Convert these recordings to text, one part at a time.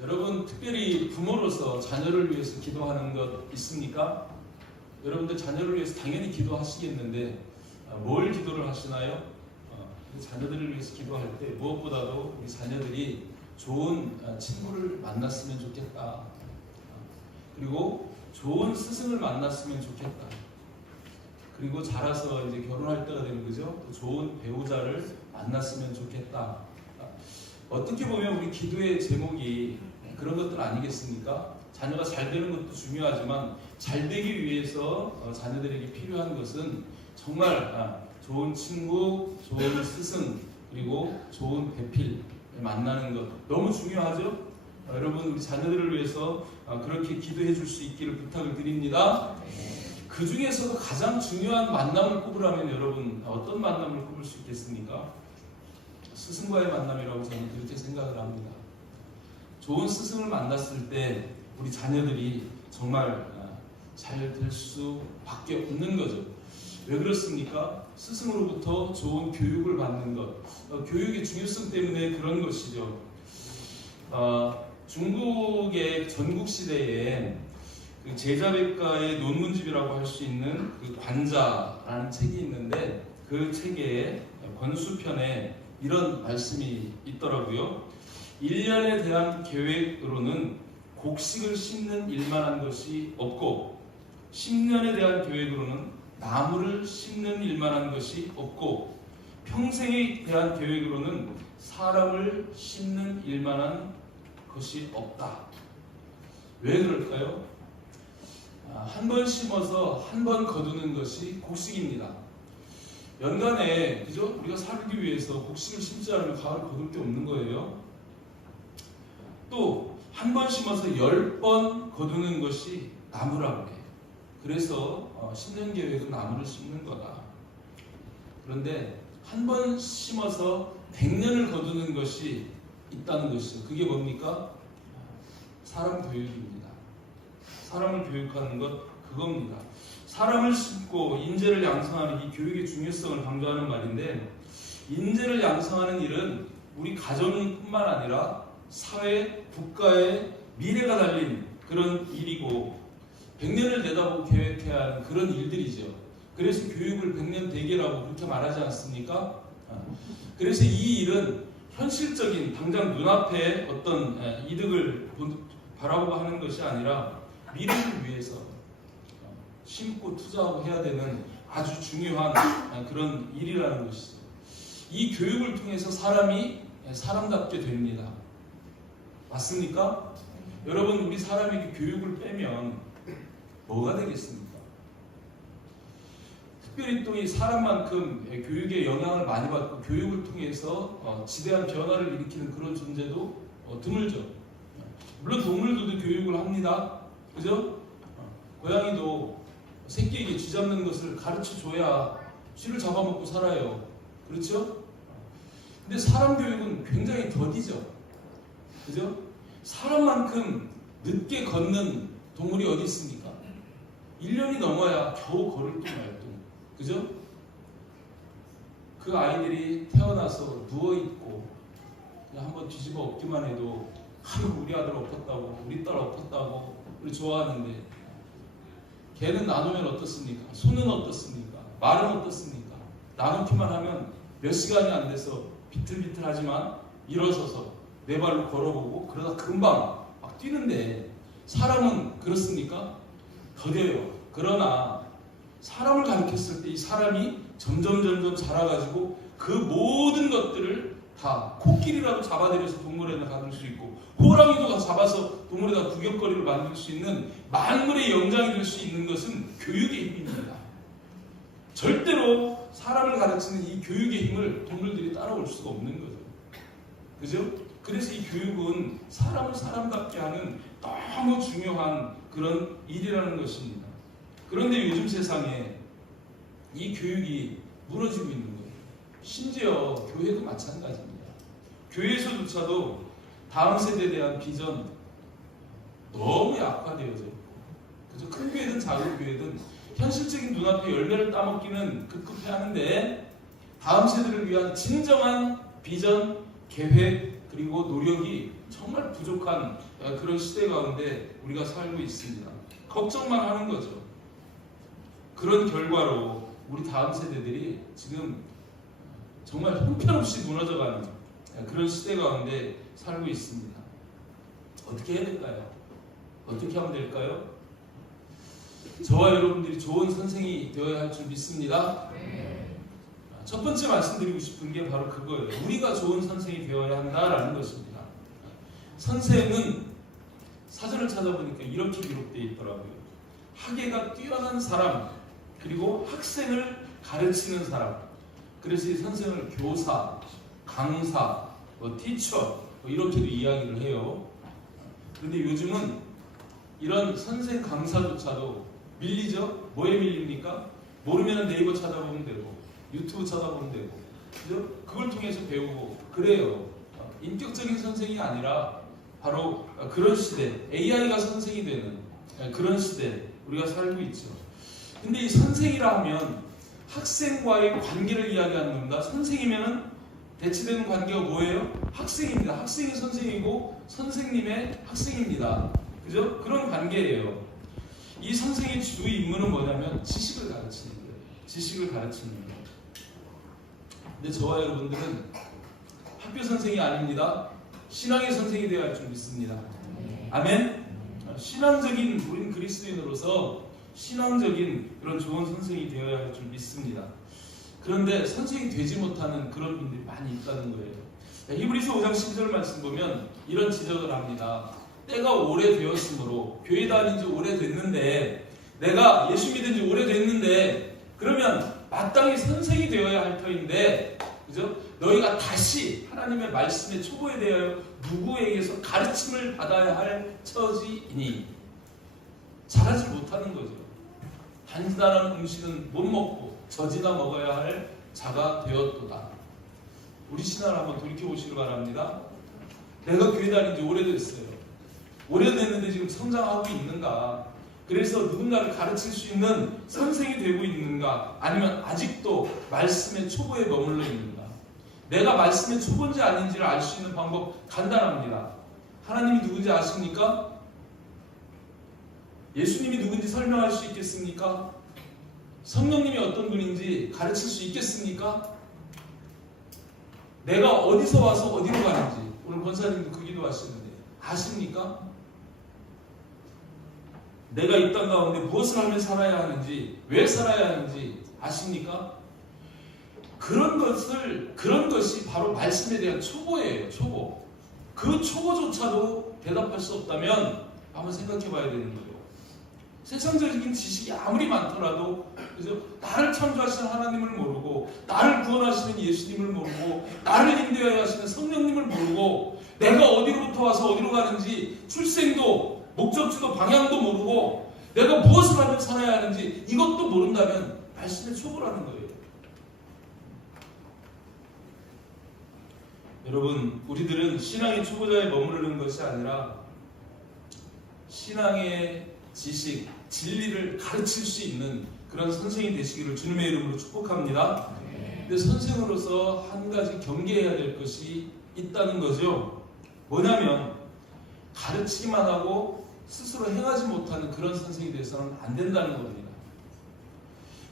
여러분 특별히 부모로서 자녀를 위해서 기도하는 것 있습니까? 여러분들 자녀를 위해서 당연히 기도하시겠는데 뭘 기도를 하시나요? 자녀들을 위해서 기도할 때 무엇보다도 우리 자녀들이 좋은 친구를 만났으면 좋겠다. 그리고 좋은 스승을 만났으면 좋겠다. 그리고 자라서 이제 결혼할 때가 되는 거죠. 또 좋은 배우자를 만났으면 좋겠다. 어떻게 보면 우리 기도의 제목이 그런 것들 아니겠습니까? 자녀가 잘 되는 것도 중요하지만 잘 되기 위해서 자녀들에게 필요한 것은 정말 좋은 친구, 좋은 스승, 그리고 좋은 배필 만나는 것 너무 중요하죠? 여러분 우리 자녀들을 위해서 그렇게 기도해 줄 수 있기를 부탁을 드립니다. 그 중에서도 가장 중요한 만남을 꼽으라면 여러분 어떤 만남을 꼽을 수 있겠습니까? 스승과의 만남이라고 저는 그렇게 생각을 합니다. 좋은 스승을 만났을 때 우리 자녀들이 정말 잘 될 수밖에 없는 거죠. 왜 그렇습니까? 스승으로부터 좋은 교육을 받는 것, 교육의 중요성 때문에 그런 것이죠. 중국의 전국시대에 그 제자백가의 논문집이라고 할 수 있는 그 관자라는 책이 있는데 그 책의 권수편에 이런 말씀이 있더라고요. 1년에 대한 계획으로는 곡식을 심는 일만 한 것이 없고 10년에 대한 계획으로는 나무를 심는 일만 한 것이 없고 평생에 대한 계획으로는 사람을 심는 일만 한 것이 없다. 왜 그럴까요? 한 번 심어서 한 번 거두는 것이 곡식입니다. 연간에 그죠? 우리가 살기 위해서 곡식을 심지 않으면 가을 거둘 게 없는 거예요. 또 한 번 심어서 10번 거두는 것이 나무라고 해요. 그래서 10년 계획은 나무를 심는 거다. 그런데 한 번 심어서 100년을 거두는 것이 있다는 것이죠. 그게 뭡니까? 사람 교육입니다. 사람을 교육하는 것 그겁니다. 사람을 심고 인재를 양성하는 이 교육의 중요성을 강조하는 말인데 인재를 양성하는 일은 우리 가정뿐만 아니라 사회, 국가의 미래가 달린 그런 일이고 100년을 내다보고 계획해야 하는 그런 일들이죠. 그래서 교육을 100년 대계라고 그렇게 말하지 않습니까? 그래서 이 일은 현실적인 당장 눈앞에 어떤 이득을 바라보고 하는 것이 아니라 미래를 위해서 심고 투자하고 해야 되는 아주 중요한 그런 일이라는 것이죠. 이 교육을 통해서 사람이 사람답게 됩니다. 맞습니까? 여러분 우리 사람에게 교육을 빼면 뭐가 되겠습니까? 특별히 또 이 사람만큼 교육에 영향을 많이 받고 교육을 통해서 지대한 변화를 일으키는 그런 존재도 드물죠. 물론 동물들도 교육을 합니다. 그죠? 고양이도 새끼에게 쥐 잡는 것을 가르쳐 줘야 쥐를 잡아먹고 살아요. 그렇죠? 근데 사람 교육은 굉장히 더디죠. 그죠? 사람만큼 늦게 걷는 동물이 어디 있습니까? 1년이 넘어야 겨우 걸을 둥 말 둥. 그죠? 그 아이들이 태어나서 누워있고 그냥 한번 뒤집어 엎기만 해도 아이고 우리 아들 엎었다고 우리 딸 엎었다고 우리 좋아하는데 개는 나누면 어떻습니까? 소는 어떻습니까? 말은 어떻습니까? 나누기만 하면 몇 시간이 안 돼서 비틀비틀하지만 일어서서 네 발로 걸어보고 그러다 금방 막 뛰는데 사람은 그렇습니까? 더뎌요. 그러나 사람을 가르쳤을 때 이 사람이 점점 자라가지고 그 모든 것들을 다 코끼리라도 잡아들여서 동물에다 가둘 수 있고 호랑이도 잡아서 동물에다 구경거리를 만들 수 있는 만물의 영장이 될 수 있는 것은 교육의 힘입니다. 절대로 사람을 가르치는 이 교육의 힘을 동물들이 따라올 수가 없는 거죠. 그죠? 그래서 이 교육은 사람을 사람답게 하는 너무 중요한 그런 일이라는 것입니다. 그런데 요즘 세상에 이 교육이 무너지고 있는 거예요. 심지어 교회도 마찬가지입니다. 교회에서조차도 다음 세대에 대한 비전 너무 약화되어져 있고 그죠? 큰 교회든 작은 교회든 현실적인 눈앞에 열매를 따먹기는 급급해 하는데 다음 세대를 위한 진정한 비전, 계획 그리고 노력이 정말 부족한 그런 시대 가운데 우리가 살고 있습니다. 걱정만 하는 거죠. 그런 결과로 우리 다음 세대들이 지금 정말 형편없이 무너져가는 그런 시대 가운데 살고 있습니다. 어떻게 해야 될까요? 어떻게 하면 될까요? 저와 여러분들이 좋은 선생이 되어야 할 줄 믿습니다. 첫 번째 말씀드리고 싶은 게 바로 그거예요. 우리가 좋은 선생이 되어야 한다라는 것입니다. 선생은 사전을 찾아보니까 이렇게 기록되어 있더라고요. 학예가 뛰어난 사람, 그리고 학생을 가르치는 사람. 그래서 이 선생을 교사, 강사, 티처 이렇게도 이야기를 해요. 그런데 요즘은 이런 선생 강사조차도 밀리죠? 뭐에 밀립니까? 모르면 네이버 찾아보면 되고 유튜브 찾아보면 되고, 그죠? 그걸 통해서 배우고 그래요. 인격적인 선생이 아니라 바로 그런 시대, AI가 선생이 되는 그런 시대 우리가 살고 있죠. 근데 이 선생이라 하면 학생과의 관계를 이야기하는 겁니다. 선생이면은 대치되는 관계가 뭐예요? 학생입니다. 학생이 선생이고 선생님의 학생입니다. 그죠? 그런 관계예요. 이 선생의 주 임무는 뭐냐면 지식을 가르치는 거예요. 지식을 가르치는 거예요. 근데 저와 여러분들은 학교 선생이 아닙니다. 신앙의 선생이 되어야 할 줄 믿습니다. 아멘? 신앙적인, 우린 그리스도인으로서 신앙적인 그런 좋은 선생이 되어야 할 줄 믿습니다. 그런데 선생이 되지 못하는 그런 분들이 많이 있다는 거예요. 히브리서 5장 10절 말씀 보면 이런 지적을 합니다. 때가 오래되었으므로 교회 다닌 지 오래됐는데, 내가 예수 믿은 지 오래됐는데, 그러면 마땅히 선생이 되어야 할 터인데, 그죠? 너희가 다시 하나님의 말씀의 초보에 대하여 누구에게서 가르침을 받아야 할 처지이니, 잘하지 못하는 거죠. 단단한 음식은 못 먹고 젖이나 먹어야 할 자가 되었도다. 우리 신앙을 한번 돌이켜보시기 바랍니다. 내가 교회 다닌 지 오래됐어요. 오래됐는데 지금 성장하고 있는가? 그래서 누군가를 가르칠 수 있는 선생이 되고 있는가? 아니면 아직도 말씀의 초보에 머물러 있는가? 내가 말씀의 초보인지 아닌지를 알 수 있는 방법 간단합니다. 하나님이 누군지 아십니까? 예수님이 누군지 설명할 수 있겠습니까? 성령님이 어떤 분인지 가르칠 수 있겠습니까? 내가 어디서 와서 어디로 가는지, 오늘 권사님도 그 기도 하시는데 아십니까? 내가 이 땅 가운데 무엇을 하며 살아야 하는지, 왜 살아야 하는지 아십니까? 그런 것이 바로 말씀에 대한 초보예요. 초보. 그 초보조차도 대답할 수 없다면 한번 생각해 봐야 되는 거예요. 세상적인 지식이 아무리 많더라도, 그죠? 나를 창조하시는 하나님을 모르고, 나를 구원하시는 예수님을 모르고, 나를 인도하여 하시는 성령님을 모르고, 내가 어디로부터 와서 어디로 가는지 출생도 목적지도 방향도 모르고, 내가 무엇을 하며 살아야 하는지 이것도 모른다면 말씀의 초보라는 거예요. 여러분, 우리들은 신앙의 초보자에 머무르는 것이 아니라 신앙의 지식, 진리를 가르칠 수 있는 그런 선생이 되시기를 주님의 이름으로 축복합니다. 근데 선생으로서 한 가지 경계해야 될 것이 있다는 거죠. 뭐냐면 가르치기만 하고 스스로 행하지 못하는 그런 선생이 되어서는 안 된다는 겁니다.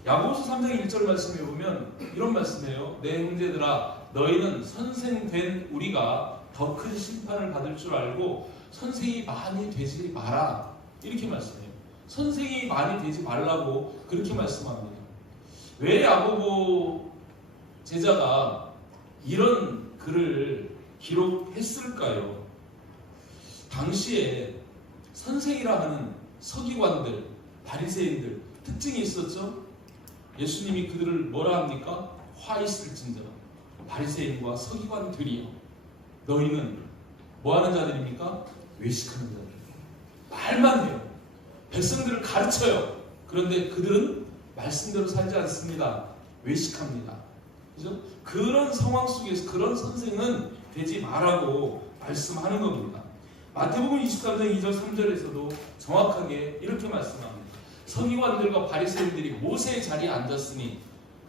야고보서 3장 1절 말씀에 보면 이런 말씀이에요. 내 형제들아, 너희는 선생된 우리가 더 큰 심판을 받을 줄 알고 선생이 많이 되지 마라. 이렇게 말씀해요. 선생이 많이 되지 말라고 그렇게 말씀합니다. 왜 야고보 제자가 이런 글을 기록했을까요? 당시에 선생이라 하는 서기관들, 바리새인들 특징이 있었죠. 예수님이 그들을 뭐라 합니까? 화 있을진저 바리새인과 서기관들이요, 너희는 뭐하는 자들입니까? 외식하는 자들. 말만 해요. 백성들을 가르쳐요. 그런데 그들은 말씀대로 살지 않습니다. 외식합니다. 그죠? 그런 상황 속에서 그런 선생은 되지 말라고 말씀하는 겁니다. 마태복음 23장 2절 3절에서도 정확하게 이렇게 말씀합니다. 서기관들과 바리새인들이 모세의 자리에 앉았으니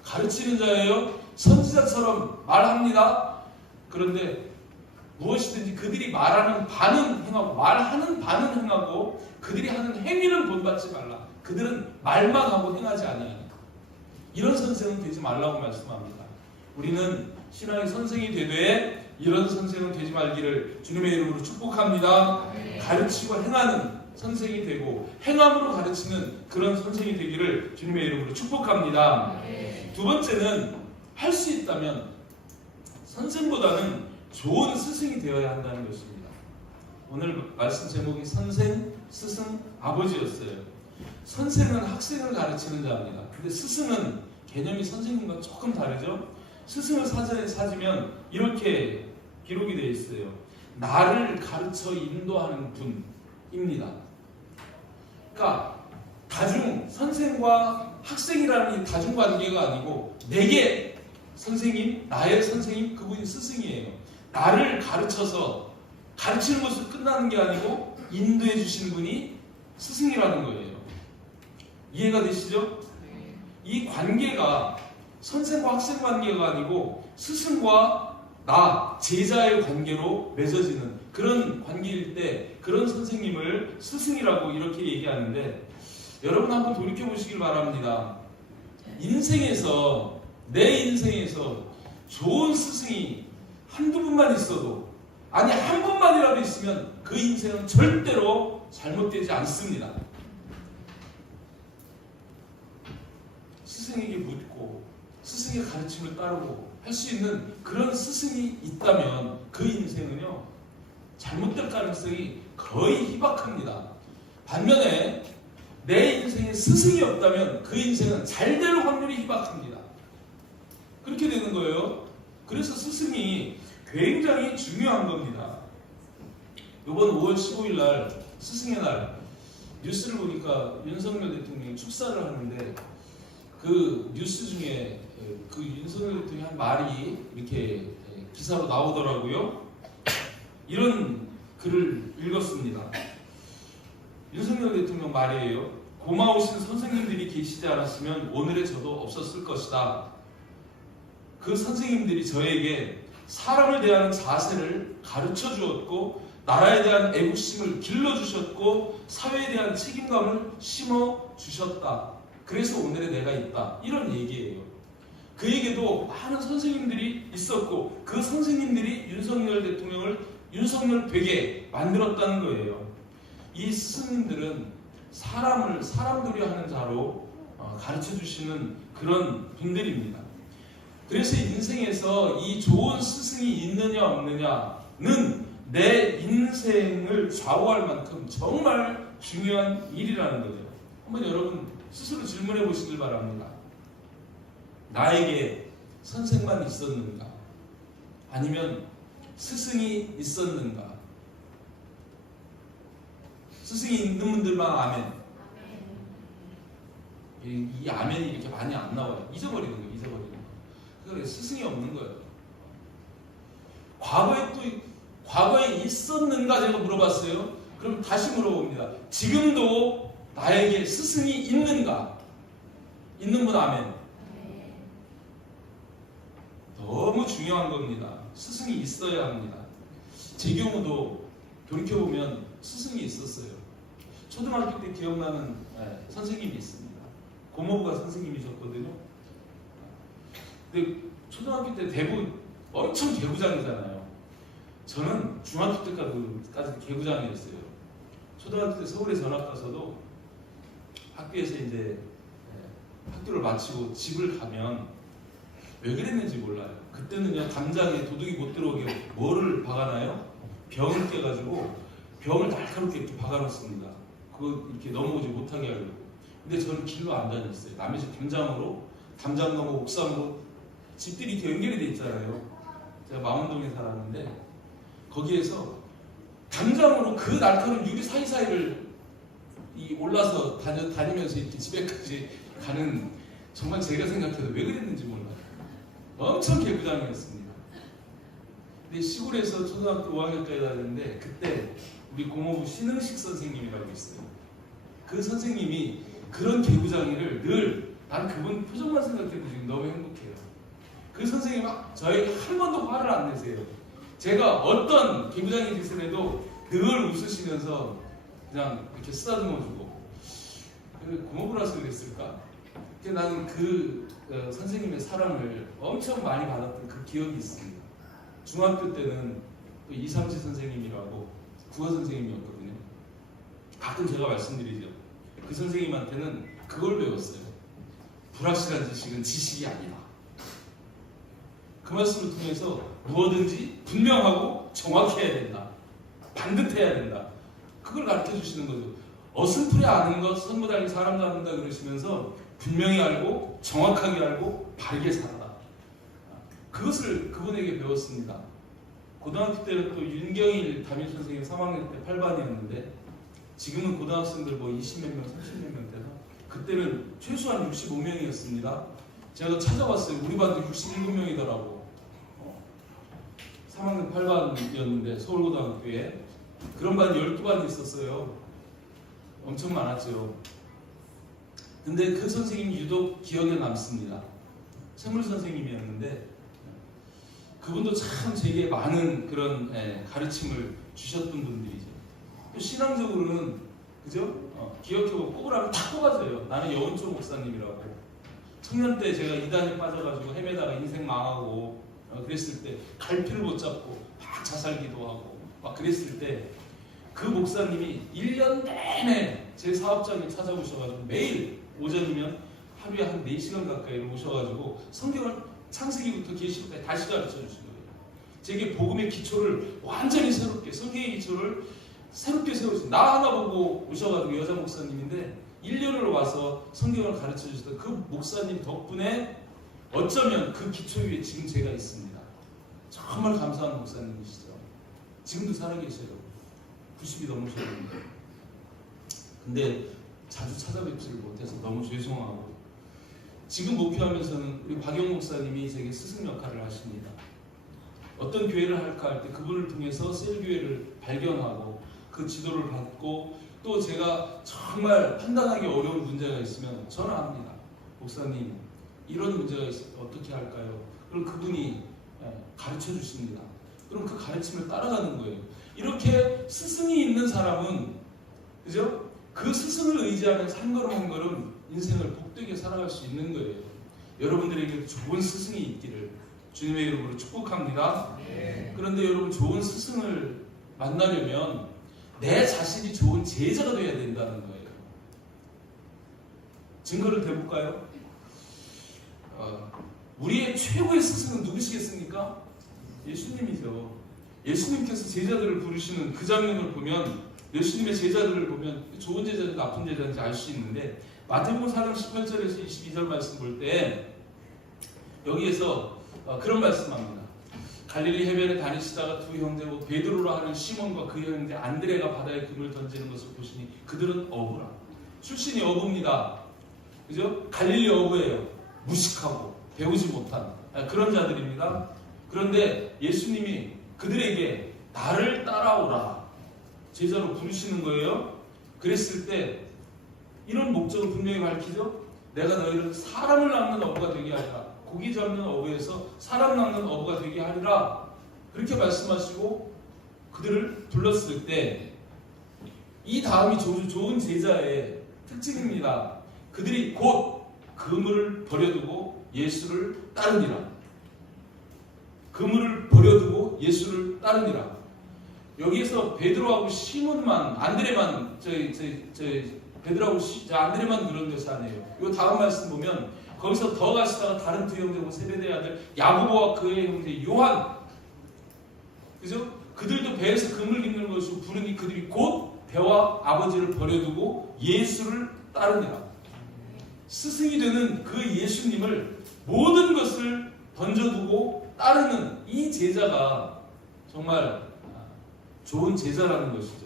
가르치는 자예요. 선지자처럼 말합니다. 그런데 무엇이든지 그들이 말하는 바는 행하고 말하는 바는 행하고 그들이 하는 행위는 본받지 말라. 그들은 말만 하고 행하지 아니하니까. 이런 선생은 되지 말라고 말씀합니다. 우리는 신앙의 선생이 되되 이런 선생은 되지 말기를 주님의 이름으로 축복합니다. 가르치고 행하는 선생이 되고 행함으로 가르치는 그런 선생이 되기를 주님의 이름으로 축복합니다. 두 번째는 할 수 있다면 선생보다는 좋은 스승이 되어야 한다는 것입니다. 오늘 말씀 제목이 선생, 스승, 아버지였어요. 선생은 학생을 가르치는 자입니다. 근데 스승은 개념이 선생님과 조금 다르죠. 스승을 사전에 찾으면 이렇게 기록이 되어 있어요. 나를 가르쳐 인도하는 분입니다. 그러니까 선생과 학생이라는 이 다중관계가 아니고 내게 선생님, 나의 선생님, 그분이 스승이에요. 나를 가르쳐서 가르치는 것으로 끝나는 게 아니고 인도해 주시는 분이 스승이라는 거예요. 이해가 되시죠? 이 관계가 선생과 학생 관계가 아니고 스승과 나, 제자의 관계로 맺어지는 그런 관계일 때 그런 선생님을 스승이라고 이렇게 얘기하는데, 여러분 한번 돌이켜 보시길 바랍니다. 인생에서, 내 인생에서 좋은 스승이 한두 분만 있어도, 아니 한 분만이라도 있으면 그 인생은 절대로 잘못되지 않습니다. 스승에게 묻고 스승의 가르침을 따르고 할 수 있는 그런 스승이 있다면 그 인생은요 잘못될 가능성이 거의 희박합니다. 반면에 내 인생에 스승이 없다면 그 인생은 잘 될 확률이 희박합니다. 그렇게 되는 거예요. 그래서 스승이 굉장히 중요한 겁니다. 이번 5월 15일 날 스승의 날 뉴스를 보니까 윤석열 대통령이 축사를 하는데 그 뉴스 중에 그 윤석열 대통령이 한 말이 이렇게 기사로 나오더라고요. 이런 글을 읽었습니다. 윤석열 대통령 말이에요. 고마우신 선생님들이 계시지 않았으면 오늘의 저도 없었을 것이다. 그 선생님들이 저에게 사람을 대하는 자세를 가르쳐 주었고 나라에 대한 애국심을 길러주셨고 사회에 대한 책임감을 심어 주셨다. 그래서 오늘의 내가 있다. 이런 얘기예요. 그에게도 많은 선생님들이 있었고 그 선생님들이 윤석열 대통령을 윤석열 되게 만들었다는 거예요. 이 스승님들은 사람들이 하는 자로 가르쳐 주시는 그런 분들입니다. 그래서 인생에서 이 좋은 스승이 있느냐 없느냐는 내 인생을 좌우할 만큼 정말 중요한 일이라는 거죠. 한번 여러분 스스로 질문해 보시길 바랍니다. 나에게 선생만 있었는가? 아니면 스승이 있었는가? 스승이 있는 분들만 아멘. 이 아멘이 이렇게 많이 안 나와요. 잊어버리는 거예요. 그래서 스승이 없는 거예요. 과거에 있었는가 제가 물어봤어요. 그럼 다시 물어봅니다. 지금도 나에게 스승이 있는가? 있는 분 아멘. 너무 중요한 겁니다. 스승이 있어야 합니다. 제 경우도 돌이켜보면 스승이 있었어요. 초등학교 때 기억나는 선생님이 있습니다. 고모부가 선생님이셨거든요. 근데 초등학교 때 대부분 엄청 개구장이잖아요. 저는 중학교 때까지 개구장이었어요. 초등학교 때 서울에 전학 가서도 학교에서 이제 학교를 마치고 집을 가면 왜 그랬는지 몰라요. 그때는요 담장에 도둑이 못 들어오게 뭐를 박아놔요? 벽을 깨가지고 벽을 날카롭게 이렇게 박아놓습니다. 그거 이렇게 넘어오지 못하게 하려고. 근데 저는 길로 안 다녔어요. 남의 집 담장 넘어 옥상으로 집들이 이렇게 연결이 돼 있잖아요. 제가 망원동에 살았는데 거기에서 담장으로 그 날카로운 유리 사이사이를 올라서 다니면서 이렇게 집에까지 가는, 정말 제가 생각해도 왜 그랬는지 몰라요. 엄청 개구장이었습니다. 근데 시골에서 초등학교 5학년까지 다녔는데 그때 우리 고모부 신흥식 선생님이라고 있어요. 그 선생님이 그런 개구장이를 늘, 난 그분 표정만 생각해도 지금 너무 행복해요. 그 선생님이 저에게 한 번도 화를 안 내세요. 제가 어떤 개구장이 짓을 해도 늘 웃으시면서 그냥 이렇게 쓰다듬어주고 고목을 해서 그랬을까? 나는 그 선생님의 사랑을 엄청 많이 받았던 그 기억이 있습니다. 중학교 때는 이삼지 선생님이라고 국어 선생님이었거든요. 가끔 제가 말씀드리죠. 그 선생님한테는 그걸 배웠어요. 불확실한 지식은 지식이 아니다. 그 말씀을 통해서 무엇든지 분명하고 정확해야 된다. 반듯해야 된다. 그걸 가르쳐 주시는 거죠. 어설프게 아는 것 선무 달린 사람도 안다 그러시면서 분명히 알고 정확하게 알고 바르게 살아라. 그것을 그분에게 배웠습니다. 고등학교 때는 또 윤경일 담임 선생님 3학년 때 8반이었는데 지금은 고등학생들 뭐 20몇 명, 30몇 명 돼서 그때는 최소한 65명이었습니다. 제가 찾아봤어요. 우리 반도 67명이더라고. 3학년 8반이었는데 서울고등학교에 그런 반이 12반이 있었어요. 엄청 많았죠. 근데 그 선생님이 유독 기억에 남습니다. 생물 선생님이었는데 그분도 참 제게 많은 그런 가르침을 주셨던 분들이죠. 또 신앙적으로는 그죠? 기억해보고 꼽으라면 다 꼽아줘요. 나는 여운조 목사님이라고. 청년 때 제가 이단에 빠져가지고 헤매다가 인생 망하고 그랬을 때 갈피를 못 잡고 막 자살기도하고 막 그랬을 때 그 목사님이 1년 내내 제 사업장에 찾아오셔가지고 매일 오전이면 하루에 한 4시간 가까이 오셔가지고 성경을 창세기부터 계시록까지 다시 가르쳐 주신 거예요. 제게 복음의 기초를 완전히 새롭게 성경의 기초를 새롭게 세우신 나 하나 보고 오셔가지고 여자 목사님인데 1년을 와서 성경을 가르쳐 주셨던 그 목사님 덕분에 어쩌면 그 기초 위에 지금 제가 있습니다. 정말 감사한 목사님이시죠. 지금도 살아계셔요. 90이 넘으셨는데 근데 자주 찾아뵙지를 못해서 너무 죄송하고 지금 목회하면서는 우리 박영 목사님이 제게 스승 역할을 하십니다. 어떤 교회를 할까 할 때 그분을 통해서 셀교회를 발견하고 그 지도를 받고 또 제가 정말 판단하기 어려운 문제가 있으면 전화합니다. 목사님 이런 문제가 있어요. 어떻게 할까요? 그럼 그분이 가르쳐 주십니다. 그럼 그 가르침을 따라가는 거예요. 이렇게 스승이 있는 사람은 그죠? 그 스승을 의지하면서 한 걸음 한 걸음 인생을 복되게 살아갈 수 있는 거예요. 여러분들에게 좋은 스승이 있기를 주님의 이름으로 축복합니다. 그런데 여러분 좋은 스승을 만나려면 내 자신이 좋은 제자가 되어야 된다는 거예요. 증거를 대볼까요? 우리의 최고의 스승은 누구시겠습니까? 예수님이죠. 예수님께서 제자들을 부르시는 그 장면을 보면 예수님의 제자들을 보면 좋은 제자인지 나쁜 제자인지 알 수 있는데 마태복음 4장 18절에서 22절 말씀 볼 때 여기에서 그런 말씀합니다. 갈릴리 해변에 다니시다가 두 형제고 베드로라 하는 시몬과 그 형제 안드레가 바다에 금을 던지는 것을 보시니 그들은 어부라. 출신이 어부입니다. 그죠? 갈릴리 어부예요. 무식하고 배우지 못한 그런 자들입니다. 그런데 예수님이 그들에게 나를 따라오라 제자로 부르시는 거예요. 그랬을 때 이런 목적을 분명히 밝히죠. 내가 너희를 사람을 낚는 어부가 되게 하리라. 고기 잡는 어부에서 사람 낚는 어부가 되게 하리라. 그렇게 말씀하시고 그들을 불렀을 때 이 다음이 좋은 제자의 특징입니다. 그들이 곧 그물을 버려두고 예수를 따르니라. 그물을 버려두고 예수를 따르니라. 여기에서 베드로하고 시몬만 안드레만 베드로하고 안드레만 그런 데서 아니에요. 이 다음 말씀 보면 거기서 더 가시다가 다른 두 형제고 세베대의 아들 야고보와 그의 형제 요한 그죠? 그들도 배에서 금을 깃는 것으로 부르니 그들이 곧 배와 아버지를 버려두고 예수를 따르니라. 스승이 되는 그 예수님을 모든 것을 던져두고 따르는 이 제자가 정말 좋은 제자라는 것이죠.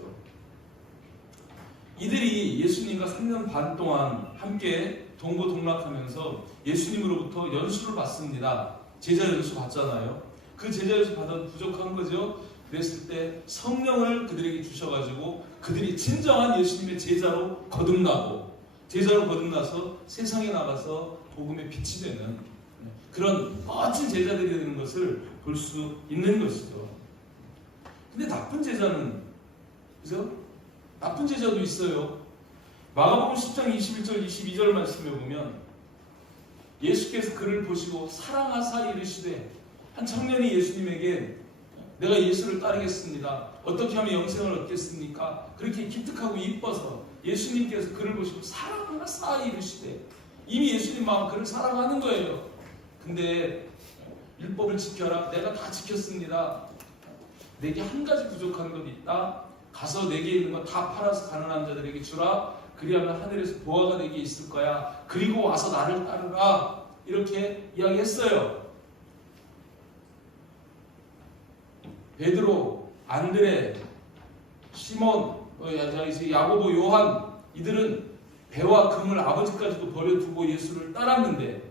이들이 예수님과 3년 반 동안 함께 동고동락하면서 예수님으로부터 연수를 받습니다. 제자 연수 받잖아요. 그 제자 연수 받아도 부족한 거죠. 그랬을 때 성령을 그들에게 주셔가지고 그들이 진정한 예수님의 제자로 거듭나고 제자로 거듭나서 세상에 나가서 복음의 빛이 되는 그런 멋진 제자들이 되는 것을 볼 수 있는 것이죠. 근데 나쁜 제자는, 그죠? 나쁜 제자도 있어요. 마가복음 10장 21절 22절 말씀에 보면 예수께서 그를 보시고 사랑하사 이르시되, 한 청년이 예수님에게 내가 예수를 따르겠습니다, 어떻게 하면 영생을 얻겠습니까? 그렇게 기특하고 이뻐서 예수님께서 그를 보시고 사랑하사 이르시되, 이미 예수님 마음 그를 사랑하는 거예요. 근데 율법을 지켜라, 내가 다 지켰습니다, 내게 한 가지 부족한 것 있다, 가서 내게 있는 거 다 팔아서 가난한 자들에게 주라, 그리하면 하늘에서 보화가 내게 있을 거야, 그리고 와서 나를 따르라, 이렇게 이야기했어요. 베드로, 안드레, 시몬, 야고보, 요한, 이들은 배와 금을 아버지까지도 버려두고 예수를 따랐는데,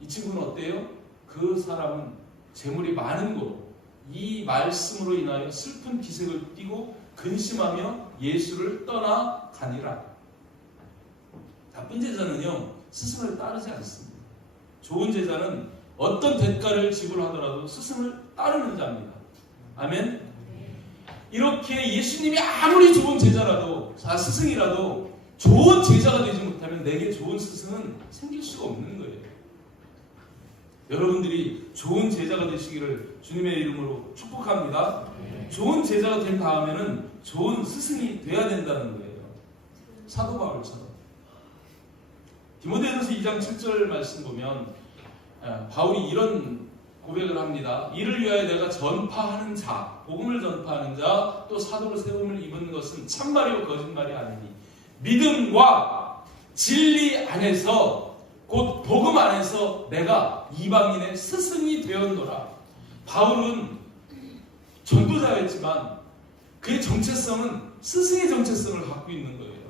이 친구는 어때요? 그 사람은 재물이 많은 거로 이 말씀으로 인하여 슬픈 기색을 띠고 근심하며 예수를 떠나가니라. 나쁜 제자는요, 스승을 따르지 않습니다. 좋은 제자는 어떤 대가를 지불하더라도 스승을 따르는 자입니다. 아멘? 이렇게 예수님이 아무리 좋은 제자라도, 스승이라도 좋은 제자가 되지 못하면 내게 좋은 스승은 생길 수가 없는 거예요. 여러분들이 좋은 제자가 되시기를 주님의 이름으로 축복합니다. 좋은 제자가 된 다음에는 좋은 스승이 돼야 된다는 거예요. 사도 바울처럼. 디모데전서 2장 7절 말씀 보면 바울이 이런 고백을 합니다. 이를 위하여 내가 전파하는 자, 복음을 전파하는 자, 또 사도로 세움을 입은 것은 참말이요 거짓말이 아니니 믿음과 진리 안에서, 곧 복음 안에서 내가 이방인의 스승이 되었노라. 바울은 전도자였지만 그의 정체성은 스승의 정체성을 갖고 있는 거예요.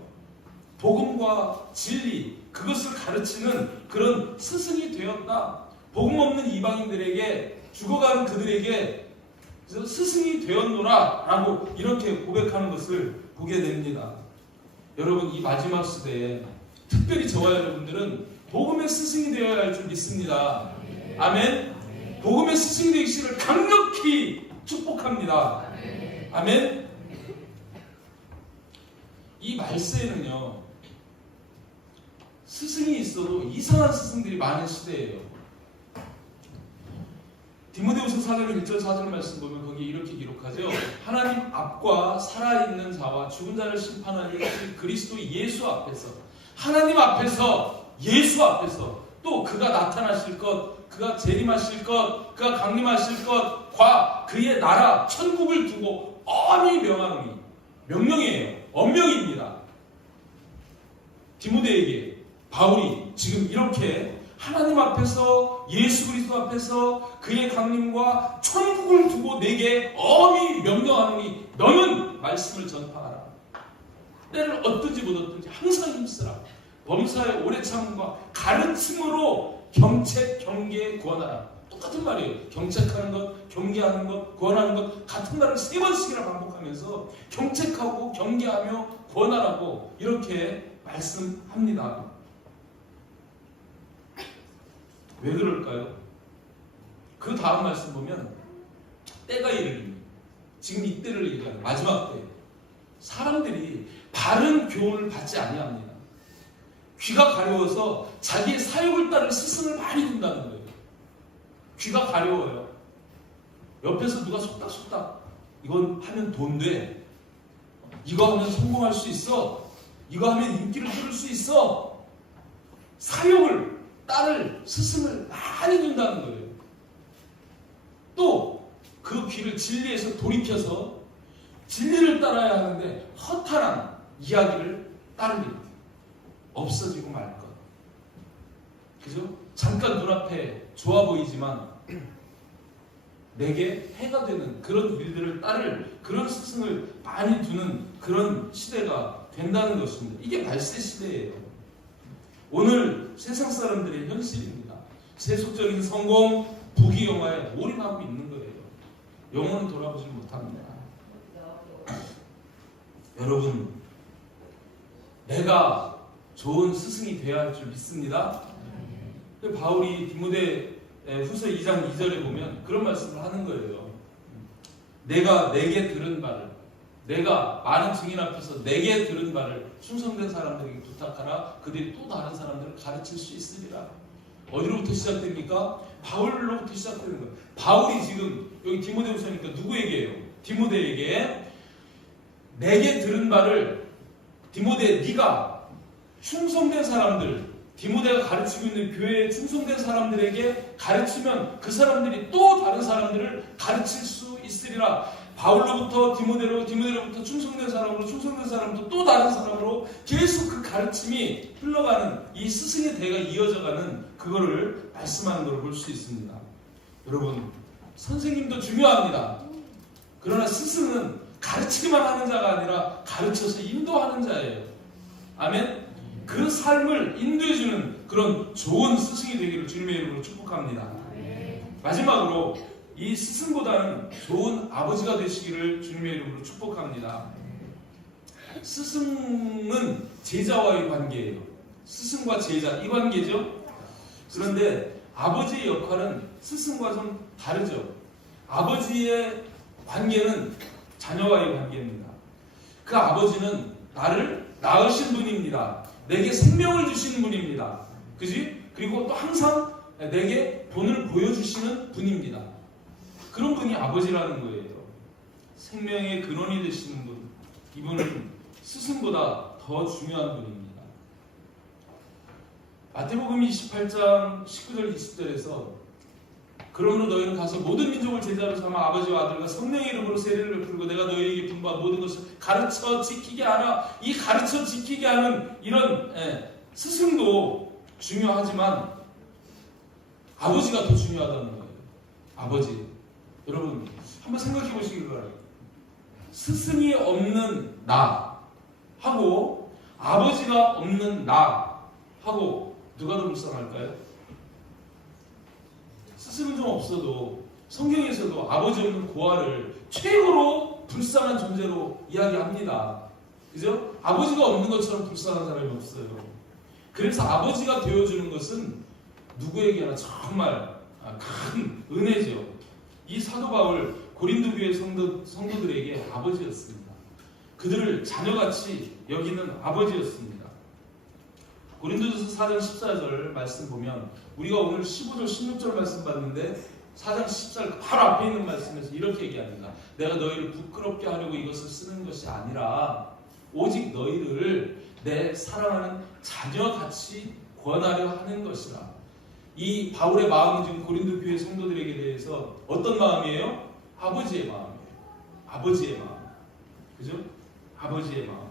복음과 진리, 그것을 가르치는 그런 스승이 되었다. 복음 없는 이방인들에게, 죽어가는 그들에게 스승이 되었노라 라고 이렇게 고백하는 것을 보게 됩니다. 여러분, 이 마지막 시대에 특별히 저와 여러분들은 복음의 스승이 되어야 할 줄 믿습니다. 아멘. 복음의 스승이 되시기를 강력히 축복합니다. 아멘. 이 말세에는요, 스승이 있어도 이상한 스승들이 많은 시대예요. 디모데후서 4장 1절 4절 말씀 보면 거기 이렇게 기록하죠. 하나님 앞과 살아있는 자와 죽은 자를 심판하니 그리스도 예수 앞에서, 하나님 앞에서, 예수 앞에서, 또 그가 나타나실 것, 그가 재림하실 것, 그가 강림하실 것과 그의 나라 천국을 두고 엄히 명하노니, 명령이에요. 엄명입니다. 디모데에게 바울이 지금 이렇게 하나님 앞에서, 예수 그리스도 앞에서 그의 강림과 천국을 두고 내게 엄히 명령하노니 너는 말씀을 전파하라. 때를 얻든지 못 얻든지 항상 힘쓰라. 범사의 오래 참음과 가르침으로 경책, 경계, 구원하라. 똑같은 말이에요. 경책하는 것, 경계하는 것, 구원하는 것, 같은 말을 3번씩이나 반복하면서 경책하고 경계하며 구원하라고 이렇게 말씀합니다. 왜 그럴까요? 그 다음 말씀 보면 때가 이르니, 지금 이때를 얘기하는 마지막 때, 사람들이 바른 교훈을 받지 아니합니다. 귀가 가려워서 자기의 사욕을 따를 스승을 많이 둔다는 거예요. 귀가 가려워요. 옆에서 누가 속닥속닥, 이건 하면 돈 돼, 이거 하면 성공할 수 있어, 이거 하면 인기를 끌을 수 있어, 사욕을 따를 스승을 많이 둔다는 거예요. 또 그 귀를 진리에서 돌이켜서 진리를 따라야 하는데 허탄한 이야기를 따릅니다. 없어지고 말 것. 그죠? 잠깐 눈앞에 좋아 보이지만 내게 해가 되는 그런 일들을 따를 그런 스승을 많이 두는 그런 시대가 된다는 것입니다. 이게 말세 시대예요. 오늘 세상 사람들의 현실입니다. 세속적인 성공, 부귀영화에 올인하고 있는 거예요. 영혼은 돌아보지 못합니다. 여러분, 내가 좋은 스승이 되어야 할 줄 믿습니다. 바울이 디모데 후서 2장 2절에 보면 그런 말씀을 하는 거예요. 내가 내게 들은 바를, 내가 많은 증인 앞에서 내게 들은 바를 충성된 사람들에게 부탁하라. 그들이 또 다른 사람들을 가르칠 수 있으리라. 어디로부터 시작됩니까? 바울로부터 시작되는 거예요. 바울이 지금 여기 디모데후서니까 누구에게요? 디모데에게 내게 들은 바를 디모데 네가 충성된 사람들, 디모데가 가르치고 있는 교회에 충성된 사람들에게 가르치면 그 사람들이 또 다른 사람들을 가르칠 수 있으리라. 바울로부터 디모데로, 디모데로부터 충성된 사람으로, 충성된 사람부터 또 다른 사람으로 계속 그 가르침이 흘러가는 이 스승의 대가 이어져가는 그거를 말씀하는 걸 볼 수 있습니다. 여러분, 선생님도 중요합니다. 그러나 스승은 가르치기만 하는 자가 아니라 가르쳐서 인도하는 자예요. 아멘? 그 삶을 인도해주는 그런 좋은 스승이 되기를 주님의 이름으로 축복합니다. 마지막으로 이 스승보다는 좋은 아버지가 되시기를 주님의 이름으로 축복합니다. 스승은 제자와의 관계예요. 스승과 제자, 이 관계죠. 그런데 아버지의 역할은 스승과 좀 다르죠. 아버지의 관계는 자녀와의 관계입니다. 그 아버지는 나를 낳으신 분입니다. 내게 생명을 주시는 분입니다. 그지? 그리고 또 항상 내게 본을 보여주시는 분입니다. 그런 분이 아버지라는 거예요. 생명의 근원이 되시는 분. 이분은 스승보다 더 중요한 분입니다. 마태복음 28장 19절 20절에서 그러므로 너희는 가서 모든 민족을 제자로 삼아 아버지와 아들과 성령의 이름으로 세례를 베풀고 내가 너희에게 분부한 모든 것을 가르쳐 지키게 하라. 이 가르쳐 지키게 하는 이런 스승도 중요하지만 아버지가 더 중요하다는 거예요. 아버지. 여러분 한번 생각해 보시길 바랍니다. 스승이 없는 나 하고 아버지가 없는 나 하고 누가 더 불쌍할까요? 스승은 좀 없어도 성경에서도 아버지 없는 고아를 최고로 불쌍한 존재로 이야기합니다. 그죠? 아버지가 없는 것처럼 불쌍한 사람이 없어요. 그래서 아버지가 되어주는 것은 누구에게나 정말 큰 은혜죠. 이 사도 바울 고린도 교회 성도들에게 아버지였습니다. 그들을 자녀같이 여기는 아버지였습니다. 고린도전서 4장 14절 말씀 보면 우리가 오늘 15절 16절 말씀 봤는데 4장 14절 바로 앞에 있는 말씀에서 이렇게 얘기합니다. 내가 너희를 부끄럽게 하려고 이것을 쓰는 것이 아니라 오직 너희를 내 사랑하는 자녀같이 권하려 하는 것이라. 이 바울의 마음은 지금 고린도 교회 성도들에게 대해서 어떤 마음이에요? 아버지의 마음이에요. 아버지의 마음. 그죠? 아버지의 마음.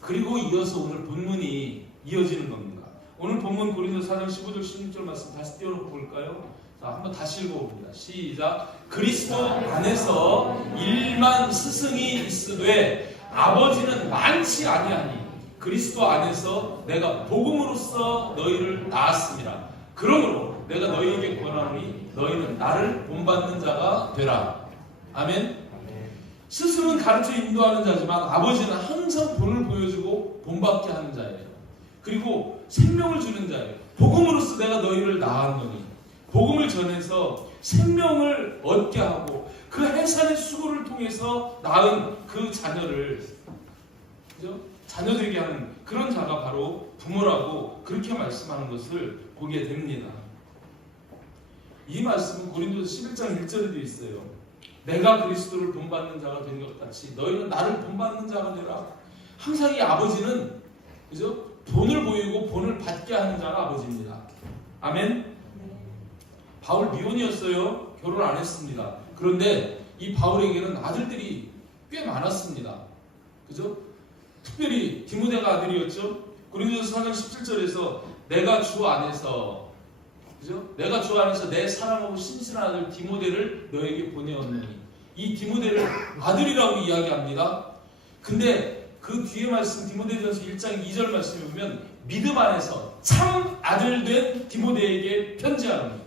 그리고 이어서 오늘 본문이 이어지는 겁니다. 오늘 본문 고린도 4장 15절 16절 말씀 다시 띄워놓고 볼까요? 자, 한번 다시 읽어봅니다. 시작. 그리스도 안에서 일만 스승이 있으되 아버지는 많지 아니하니 그리스도 안에서 내가 복음으로써 너희를 낳았습니다. 그러므로 내가 너희에게 권하노니 너희는 나를 본받는 자가 되라. 아멘. 스승은 가르쳐 인도하는 자지만 아버지는 항상 본을 보여주고 본받게 하는 자예요. 그리고 생명을 주는 자예요. 복음으로써 내가 너희를 낳았노니 복음을 전해서 생명을 얻게 하고 그 해산의 수고를 통해서 낳은 그 자녀를, 그죠? 자녀되게 하는 그런 자가 바로 부모라고 그렇게 말씀하는 것을 보게 됩니다. 이 말씀은 고린도서 11장 1절에도 있어요. 내가 그리스도를 본받는 자가 된 것 같이 너희는 나를 본받는 자가 되라. 항상 이 아버지는, 그죠? 본을 보이고 본을 받게 하는 자가 아버지입니다. 아멘. 바울 미혼이었어요. 결혼 안 했습니다. 그런데 이 바울에게는 아들들이 꽤 많았습니다. 그죠? 특별히 디모데가 아들이었죠. 고린도서 4장 17절에서 내가 주 안에서, 그죠? 내가 주 안에서 내 사랑하고 신실한 아들 디모데를 너에게 보내었느니. 이 디모데를 아들이라고 이야기합니다. 근데 그 뒤에 말씀 디모데전서 1장 2절 말씀에 보면 믿음 안에서 참 아들 된 디모데에게 편지하는.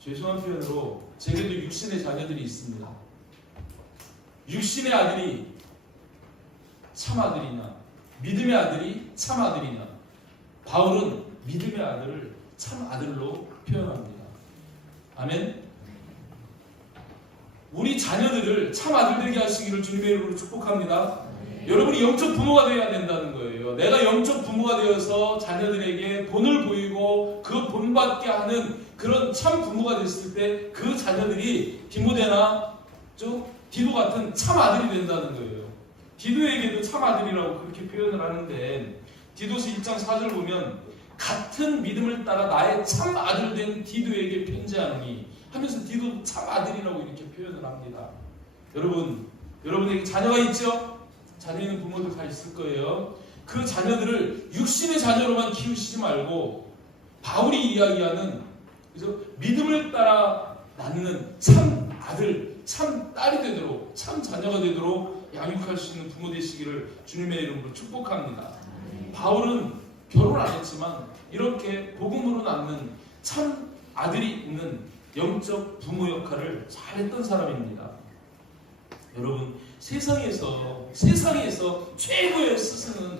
죄송한 표현으로 제게도 육신의 자녀들이 있습니다. 육신의 아들이 참 아들이냐, 믿음의 아들이 참 아들이냐. 바울은 믿음의 아들을 참 아들로 표현합니다. 아멘. 우리 자녀들을 참 아들 되게 하시기를 주님의 이름으로 축복합니다. 여러분이 영적 부모가 되어야 된다는 거예요. 내가 영적 부모가 되어서 자녀들에게 본을 보이고 그 본받게 하는 그런 참 부모가 됐을 때 그 자녀들이 디모데나 디도 같은 참 아들이 된다는 거예요. 디도에게도 참 아들이라고 그렇게 표현을 하는데 디도서 1장 4절 보면 같은 믿음을 따라 나의 참 아들 된 디도에게 편지하노니 하면서 디도 참 아들이라고 이렇게 표현을 합니다. 여러분에게 자녀가 있죠? 자녀 있는 부모들 다 있을 거예요. 그 자녀들을 육신의 자녀로만 키우시지 말고 바울이 이야기하는 믿음을 따라 낳는 참 아들, 참 딸이 되도록, 참 자녀가 되도록 양육할 수 있는 부모 되시기를 주님의 이름으로 축복합니다. 바울은 결혼 안 했지만 이렇게 복음으로 낳는 참 아들이 있는 영적 부모 역할을 잘했던 사람입니다. 여러분, 세상에서 최고의 스승은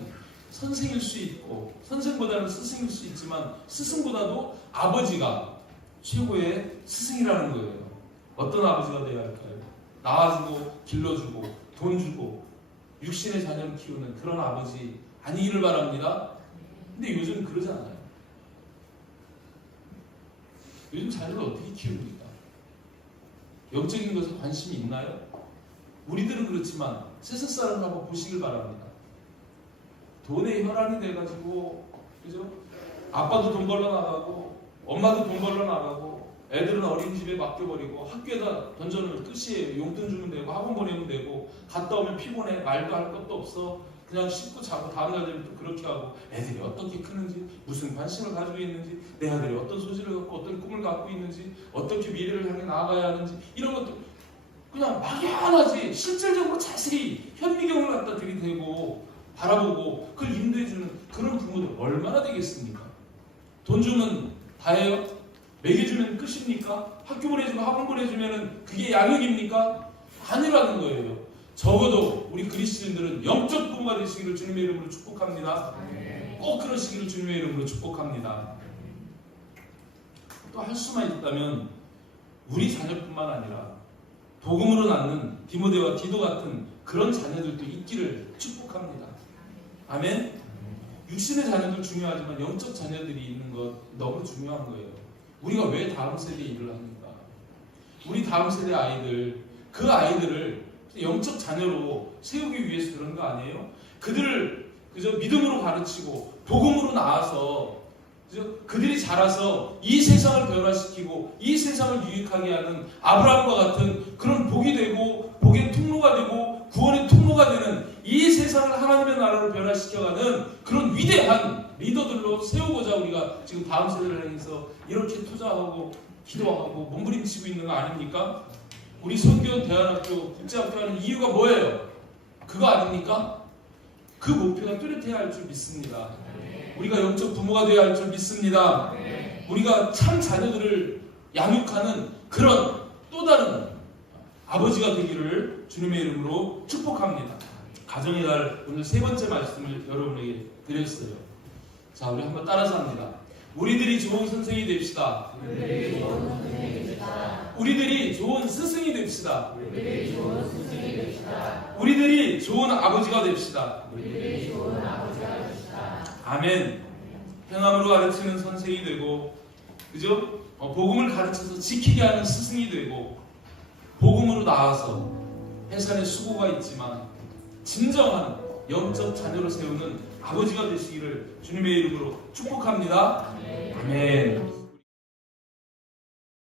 선생일 수 있고 선생보다는 스승일 수 있지만 스승보다도 아버지가 최고의 스승이라는 거예요. 어떤 아버지가 되어야 할까요? 낳아주고 길러주고 돈 주고 육신의 자녀를 키우는 그런 아버지 아니기를 바랍니다. 근데 요즘 그러지 않아요. 요즘 자녀를 어떻게 키웁니까? 영적인 것에 관심이 있나요? 우리들은 그렇지만 세상 사람을 한번 보시길 바랍니다. 돈에 혈안이 돼가지고, 그죠? 아빠도 돈 벌러 나가고, 엄마도 돈 벌러 나가고, 애들은 어린이집에 맡겨버리고, 학교에다 던져놓으면 끝이에요. 용돈 주면 되고, 학원 보내면 되고, 갔다 오면 피곤해, 말도 할 것도 없어. 그냥 씻고 자고 다음날 되면 또 그렇게 하고, 애들이 어떻게 크는지, 무슨 관심을 가지고 있는지, 내 아들이 어떤 소질을 갖고, 어떤 꿈을 갖고 있는지, 어떻게 미래를 향해 나아가야 하는지, 이런 것도 그냥 막연하지 실질적으로 자세히 현미경을 갖다 들이대고 바라보고 그걸 인도해주는 그런 부모들 얼마나 되겠습니까? 돈 주면 다예요? 먹여주면 끝입니까? 학교 보내주고 학원 보내주면 그게 양육입니까? 아니라는 거예요. 적어도 우리 그리스도인들은 영적 부모가 되시기를 주님의 이름으로 축복합니다. 꼭 그러시기를 주님의 이름으로 축복합니다. 또 할 수만 있다면 우리 자녀뿐만 아니라 복음으로 낳는 디모데와 디도 같은 그런 자녀들도 있기를 축복합니다. 아멘. 육신의 자녀도 중요하지만 영적 자녀들이 있는 것 너무 중요한 거예요. 우리가 왜 다음 세대에 일을 합니까? 우리 다음 세대 아이들, 그 아이들을 영적 자녀로 세우기 위해서 그런 거 아니에요? 그들을 그저 믿음으로 가르치고 복음으로 낳아서 그들이 자라서 이 세상을 변화시키고 이 세상을 유익하게 하는 아브라함과 같은 그런 복이 되고 복의 통로가 되고 구원의 통로가 되는 이 세상을 하나님의 나라로 변화시켜가는 그런 위대한 리더들로 세우고자 우리가 지금 다음 세대를 향해서 이렇게 투자하고 기도하고 몸부림치고 있는 거 아닙니까? 우리 선교 대안학교 국제학교 하는 이유가 뭐예요? 그거 아닙니까? 그 목표가 뚜렷해야 할 줄 믿습니다. 우리가 영적 부모가 되어야 할 줄 믿습니다. 우리가 참 자녀들을 양육하는 그런 또 다른 아버지가 되기를 주님의 이름으로 축복합니다. 가정의 날 오늘 세 번째 말씀을 여러분에게 드렸어요. 자, 우리 한번 따라서 합니다. 우리들이 좋은 선생이 됩시다. 우리들이 좋은 스승이 됩시다. 우리들이 좋은 아버지가 됩시다. 아멘. 행함으로 가르치는 선생이 되고, 그죠? 복음을 가르쳐서 지키게 하는 스승이 되고, 복음으로 나아서 해산의 수고가 있지만 진정한 영적 자녀를 세우는 아버지가 되시기를 주님의 이름으로 축복합니다. 아멘.